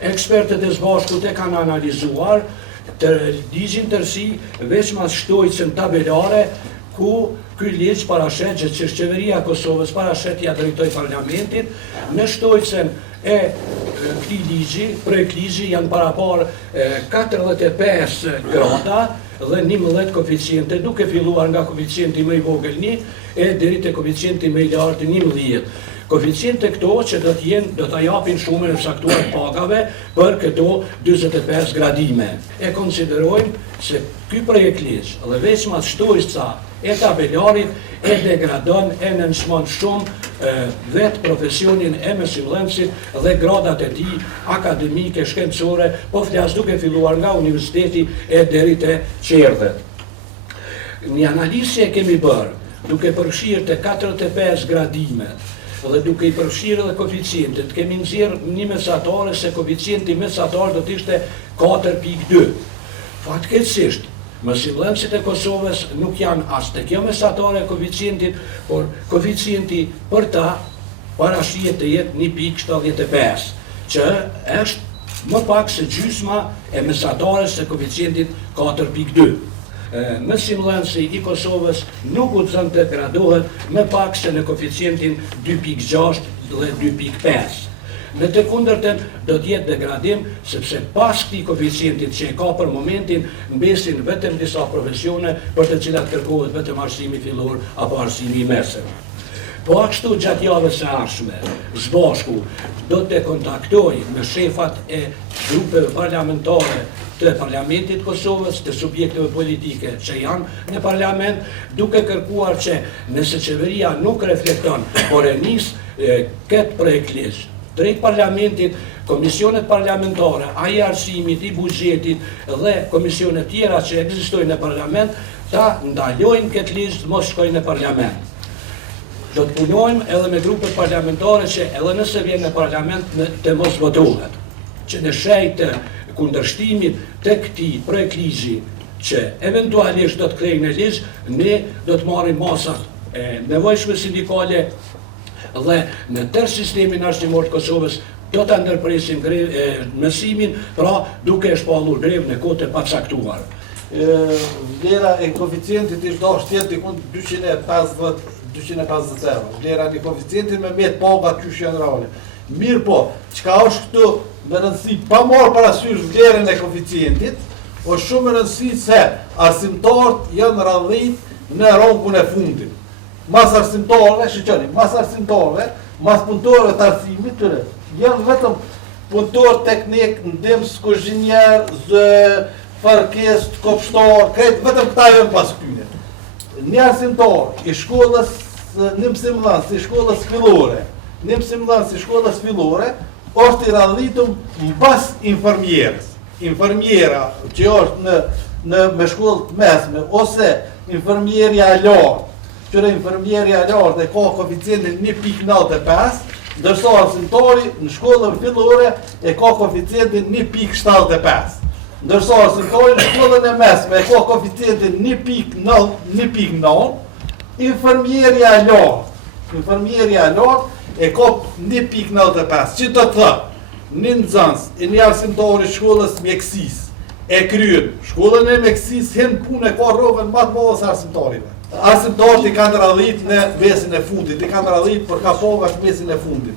Ekspertët e Zbashkut e kanë analizuar të ligjin tërsi veç mas shtojcën tabelare ku ky ligj parashet që qeveria e Kosovës parashet ja drejtoi parlamentit në shtojcën e këtij ligji, projekt ligji janë parapar 45 grada dhe 11 koeficiente, duke filluar nga koeficienti më i vogël 1 e deri te koeficienti më i lartë 11. Koeficiente këto që do ta japin shumën e saktuar të pagave për këto 45 gradime. E konsiderojmë se ky projekt ligj dhe veç mas shtojca e tabelarit e degradon e nënçmon shumë vetë profesionin e mësimdhënësit dhe gradat e tij akademike, shkencore, po flas duke filluar nga universiteti e deri te qerdhet. Një analizë e kemi bërë duke përfshirë te 45 gradimet dhe duke i përfshirë edhe koeficientet, kemi nxjerrë një mesatare se koeficienti mesatar do të ishte 4.2. Fatkeqësisht, mësimdhënësit e Kosovës nuk janë as te kjo mesatare e koeficientit, por koeficienti për ta parashihet të jetë 1.75, që është më pak se gjysma e mesatares së koeficientit 4.2. Mësimdhënësi i Kosovës nuk guxon të gradohet më pak se në koeficientin 2.6 dhe 2.5. Në të kundërtën do të jetë degradim sepse pas këtij koeficientit që e ka për momentin mbesin vetëm disa profesione për të cilat kërkohet vetëm arsimi fillor apo arsimi i mesëm. Po ashtu gjatë javës së ardhshme, Zbashku do të kontaktoj me shefat e grupeve parlamentare të Parlamentit Kosovës, të subjekteve politike që janë në parlament, duke kërkuar që nëse qeveria nuk reflekton, por e nis këtë projekt ligj drejt parlamentit, komisionet parlamentare, ai arsimit, i buxhetit dhe komisionet tjera që ekzistojnë në parlament, ta ndalojnë këtë ligj të mos shkojnë në parlament. Do të punojmë edhe me grupet parlamentare që edhe nëse vjen në parlament të mos votohet, që në shenjë të kundërshtimit të këtij projekt ligji që eventualisht do të kthejë në ligj, ne do të marrim masat e nevojshme sindikale dhe në tërë sistemin arsimor të Kosovës do ta ndërpresim mësimin, pra duke shpallur grevën e kohë të pacaktuar. Vlera e koeficientit ishte dashur të jetë 250 euro. Vlera e koeficientit me met paga qysh janë reale. Mirë po, çka është këtu me rëndësi pa marrë parasysh vlerën e koeficientit, është shumë me rëndësi se arsimtarët janë radhit në ronkun e fundit. Mas arsimtarëve, shqyqoni, mas arsimtarëve, mas punëtorëve të arsimit tyre, janë vetëm punëtor teknik, ndimës, kuzhinier, farkest, kopshtar, kretë, vetëm këta janë pas këtyne. Një arsimtar i shkollës, një mësimdhënës i shkollës fillore, një mësimdhënës i shkollës fillore, është i radhitum mbas infermierës. Infermiera që është me shkollë të mesme, ose infermierja e lartë, qëre infermierja e lartë e ka koeficientin 1.95, ndërsa arsimtari në shkollën fillore e ka koeficientin 1.75. Ndërsa arsimtari në shkollën e mesme e ka koeficientin 1.9, infermierja e lartë e ka 1.95. Që të thë, një nxënës e një arsimtari shkollës mjekësisë e kryen shkollën e mjekësisë hen punë e ka rrogën më të madhe se arsimtarive. Arsimtarët i kanë radhit në mesin e fundit, i kanë radhit për ka paga në mesin e fundit.